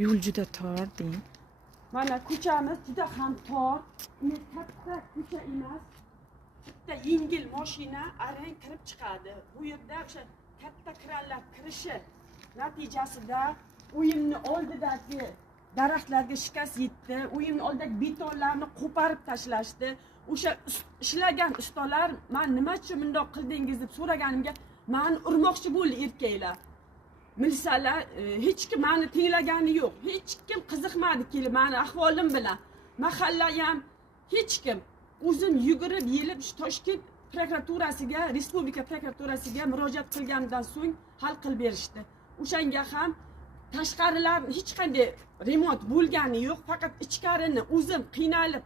Yo'l juda tor deng. Mana ko'chamiz juda ham tor. Katta ko'cha emas. Bitta yengil mashina arang kirib chiqadi. Bu yerda o'sha katta kranlar kirishi natijasida uyimni oldidagi daraxtlarga shikast yetdi. Uyimni oldidagi betonlarni qo'parib tashlashdi. O'sha ishlagan ustalar men nima uchun bundoq qildingiz deb so'raganimga meni urmoqchi bo'ldi erkaklar. Milisalar hech kim meni tinglagani yo'q. Hech kim qiziqmadi kelib meni ahvolim bilan. Mahalla ham hech kim. O'zim yugurib yelib Toshkent prokuraturasiga, respublika prokuraturasiga murojaat qilgandan so'ng hal qilib berishdi. O'shanga ham tashqarilar hech qanday remont bo'lgani yo'q, faqat ichkarini o'zim qiynalib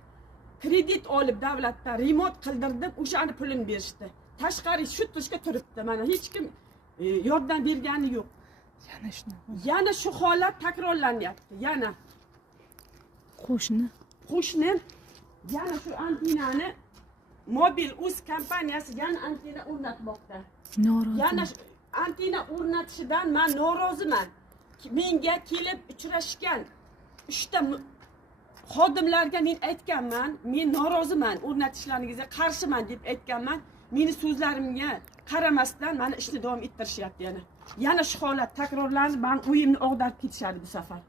kredit olib davlatdan remont qildirdim, o'shani pulini berishdi. Tashqari shu turishga turibdi. Mana hech kim yordam bergani yo'q. Yana shu holat takrorlanyapti. Yana qo'shni yana shu antenani mobil uz kompaniyasi yana antena o'rnatmoqda. Yana antena o'rnatishidan men noroziman. Menga kelib uchrashgan 3 ta xodimlarga men aytganman, men noroziman, o'rnatishlaringizga qarshiman deb aytganman. Meni so'zlarimga qaramasdan mana ishni davom ettirishyapti yana. Yana shu holat takrorlanib, men uyimni og'darib ketishadi bu safar.